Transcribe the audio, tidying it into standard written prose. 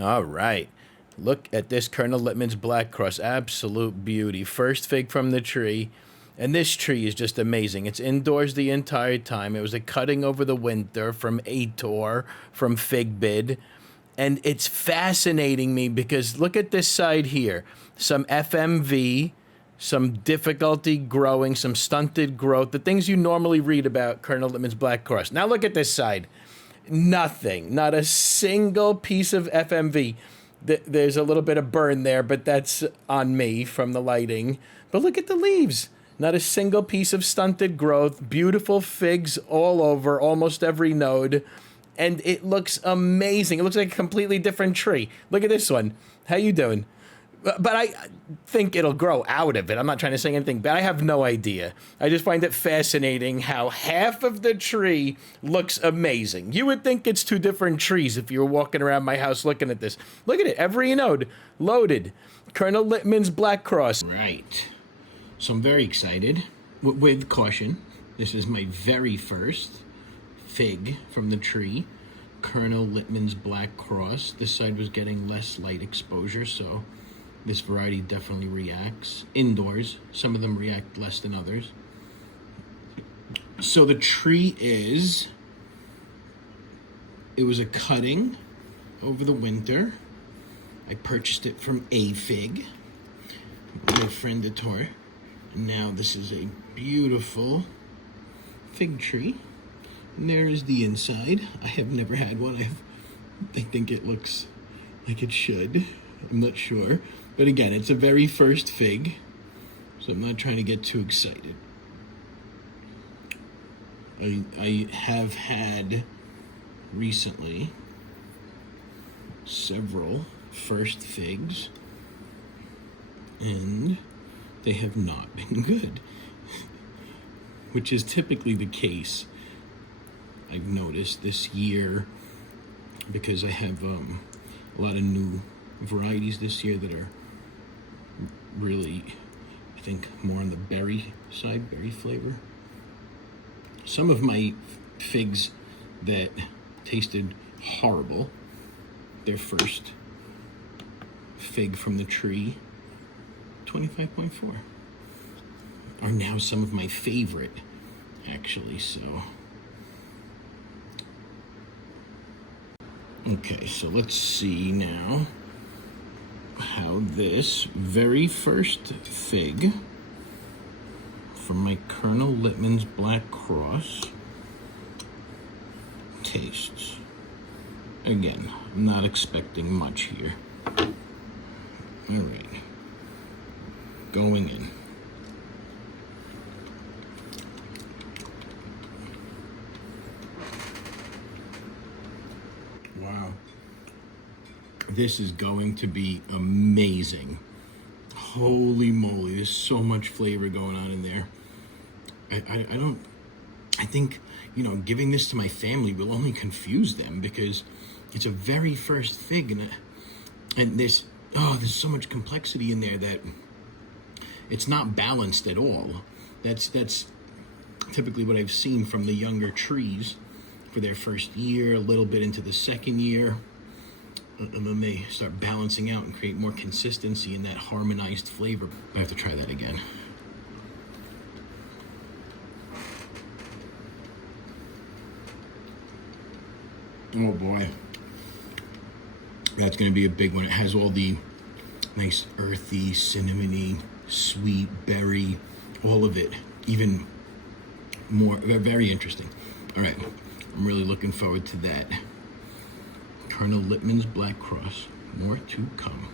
All right. Look at this Colonel Littman's Black Cross. Absolute beauty. First fig from the tree. And this tree is just amazing. It's indoors the entire time. It was a cutting over the winter from Ator, from figbid. And it's fascinating me because look at this side here. Some FMV, some difficulty growing, some stunted growth, the things you normally read about Colonel Littman's Black Cross. Now look at this side. Nothing. Not a single piece of FMV. There's a little bit of burn there, but that's on me from the lighting. But look at the leaves. Not a single piece of stunted growth. Beautiful figs all over, almost every node. And it looks amazing. It looks like a completely different tree. Look at this one. How you doing? But I think it'll grow out of it. I'm not trying to say anything, but I have no idea. I just find it fascinating how half of the tree looks amazing. You would think it's two different trees if you were walking around my house looking at this. Look at it. Every node loaded. Colonel Littman's Black Cross. Right. So I'm very excited. With caution, this is my very first fig from the tree. Colonel Littman's Black Cross. This side was getting less light exposure, so this variety definitely reacts indoors. Some of them react less than others. So the tree it was a cutting over the winter. I purchased it from a fig, my friend Ator. And now this is a beautiful fig tree. And there is the inside. I have never had one. I think it looks like it should. I'm not sure. But again, it's a very first fig, so I'm not trying to get too excited. I have had recently several first figs, and they have not been good, which is typically the case. I've noticed this year because I have a lot of new varieties this year that are really, I think, more on the berry side, berry flavor. Some of my figs that tasted horrible, their first fig from the tree, 25.4, are now some of my favorite, actually, so. Okay, so let's see now how this very first fig from my Colonel Littman's Black Cross tastes. Again, I'm not expecting much here. All right, going in. Wow. This is going to be amazing. Holy moly, there's so much flavor going on in there. I think, giving this to my family will only confuse them because it's a very first fig and there's so much complexity in there that it's not balanced at all. That's typically what I've seen from the younger trees for their first year, a little bit into the second year. And then they start balancing out and create more consistency in that harmonized flavor. I have to try that again. Oh boy. That's going to be a big one. It has all the nice earthy, cinnamony, sweet berry, all of it. Even more, very interesting. All right, I'm really looking forward to that. Colonel Littman's Black Cross. More to come.